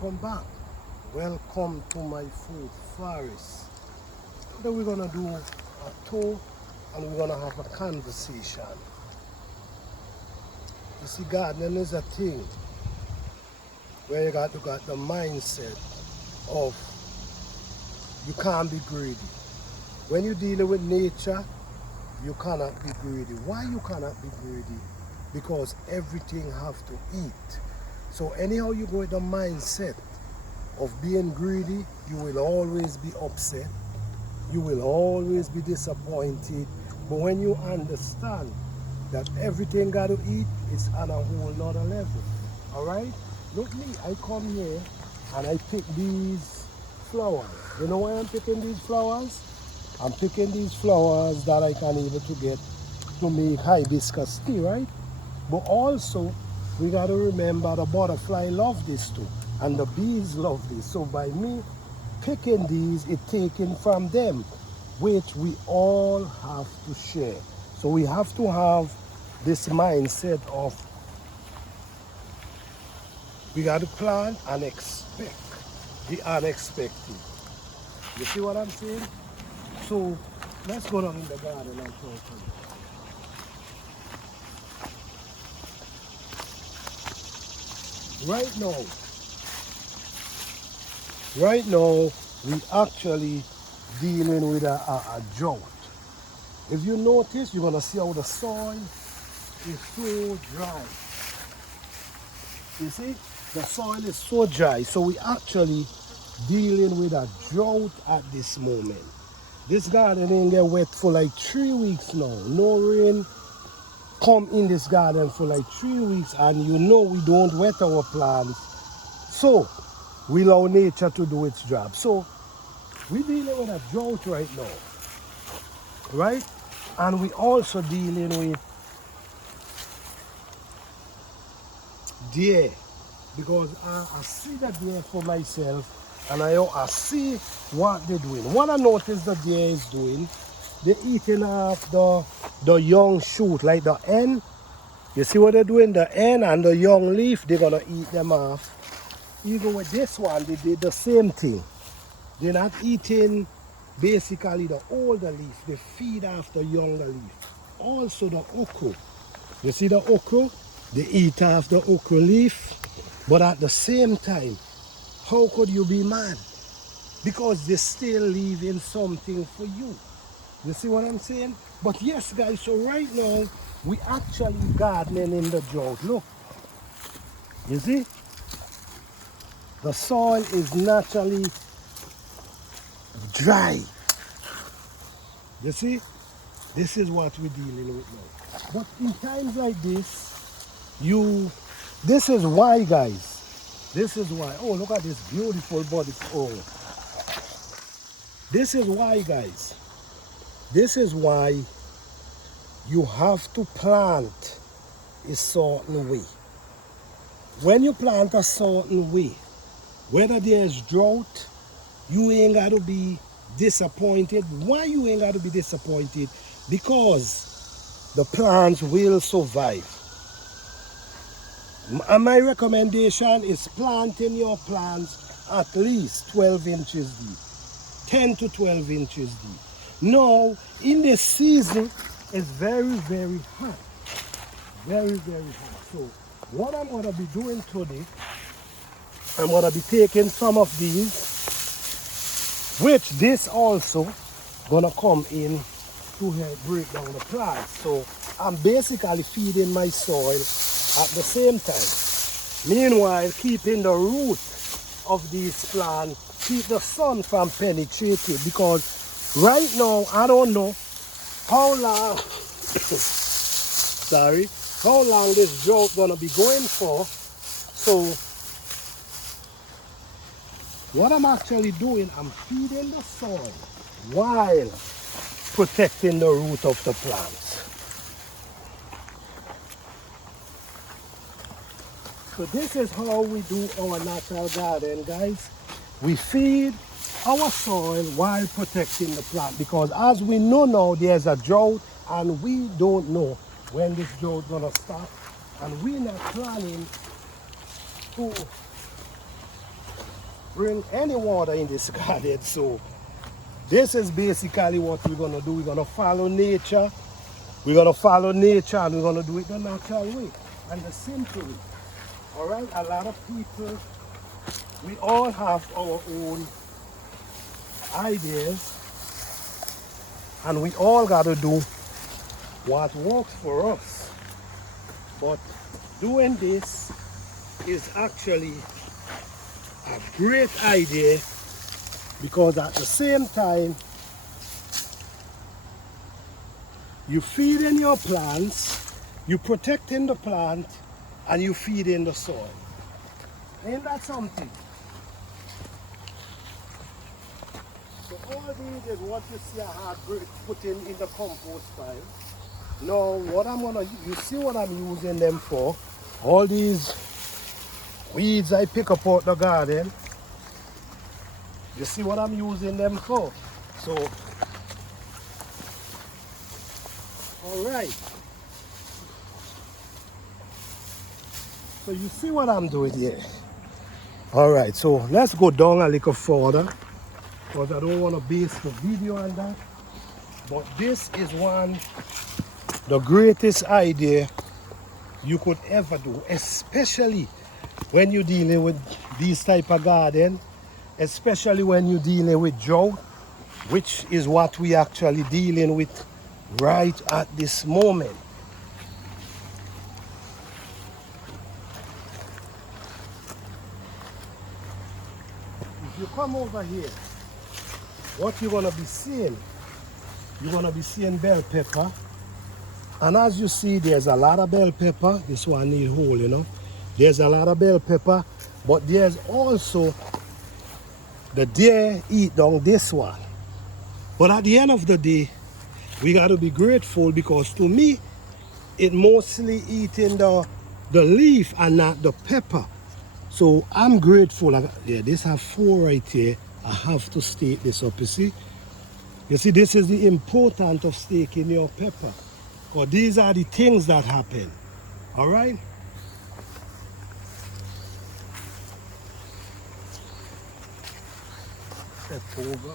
welcome back. Welcome to my food forest. Today we're gonna do a tour and we're gonna have a conversation. You see, gardening is a thing where you got the mindset of you can't be greedy. When you're dealing with nature, you cannot be greedy. Why you cannot be greedy? Because everything have to eat. So anyhow you go with the mindset of being greedy, you will always be upset. You will always be disappointed. But when you understand that everything got to eat, it's on a whole nother level. All right? Look me, I come here and I pick these flowers. You know why I'm picking these flowers? I'm picking these flowers that I can able to get to make hibiscus tea, right? But also, we got to remember the butterfly love this too, and the bees love this. So by me picking these, it's taken from them, which we all have to share. So we have to have this mindset of we got to plan and expect the unexpected. You see what I'm saying? So let's go down in the garden and talk to you. Right now, we actually dealing with a drought. If you notice, you're gonna see how the soil is so dry. You see, the soil is so dry. So we actually dealing with a drought at this moment. This garden ain't get wet for like 3 weeks now. No rain come in this garden for like 3 weeks, and you know we don't wet our plants. So we allow nature to do its job. So we're dealing with a drought right now, right? And we also dealing with deer, because I see the deer for myself, and I see what they're doing. What I notice the deer is doing, they're eating off the young shoot, like the end. You see what they're doing? The end and the young leaf, they're gonna eat them off. Even with this one, they did the same thing. They're not eating basically the older leaf, they feed off the younger leaf. Also the okra. You see the okra? They eat off the okra leaf, but at the same time, how could you be mad? Because they still leaving something for you. You see what I'm saying? But yes, guys, so right now, we actually gardening in the drought. Look, you see? The soil is naturally dry. You see? This is what we're dealing with now. But in times like this, this is why, guys. This is why. Oh, look at this beautiful body. Oh. This is why, guys. This is why you have to plant a certain way. When you plant a certain way, whether there's drought, you ain't got to be disappointed. Why you ain't got to be disappointed? Because the plants will survive. And my recommendation is planting your plants at least 12 inches deep, 10 to 12 inches deep. Now, in this season, it's very, very hot. Very, very hot. So, what I'm going to be doing today, I'm going to be taking some of these, which this also going to come in to help break down the plants. So, I'm basically feeding my soil at the same time. Meanwhile, keeping the root of these plants, keep the sun from penetrating, because right now, I don't know how long, sorry, how long this drought gonna be going for. So, what I'm actually doing, I'm feeding the soil while protecting the root of the plants. So this is how we do our natural garden, guys. We feed our soil while protecting the plant, because as we know now, there's a drought and we don't know when this drought gonna stop, and we're not planning to bring any water in this garden. So this is basically what we're gonna do. We're gonna follow nature. We're gonna follow nature and we're gonna do it the natural way and the simple way. All right, a lot of people, we all have our own ideas and we all gotta do what works for us. But doing this is actually a great idea because at the same time you feeding your plants, you protecting the plant, and you feeding the soil. Ain't that something? So all these is what you see I had put in the compost pile. Now what I'm gonna, you see what I'm using them for? All these weeds I pick up out the garden. You see what I'm using them for? So, all right. So you see what I'm doing here? All right, so let's go down a little further because I don't want to base the video on that. But this is the greatest idea you could ever do, especially when you're dealing with these type of garden, especially when you're dealing with drought, which is what we actually dealing with right at this moment. If you come over here, what you're gonna be seeing, you're gonna be seeing bell pepper. And as you see, there's a lot of bell pepper. This one need hole, you know. There's a lot of bell pepper, but there's also the deer eat down this one. But at the end of the day, we got to be grateful because to me, it mostly eating the leaf and not the pepper. So I'm grateful. Yeah, this have 4 right here. I have to stake this up, you see. You see, this is the importance of staking your pepper. Because these are the things that happen. All right? Step over.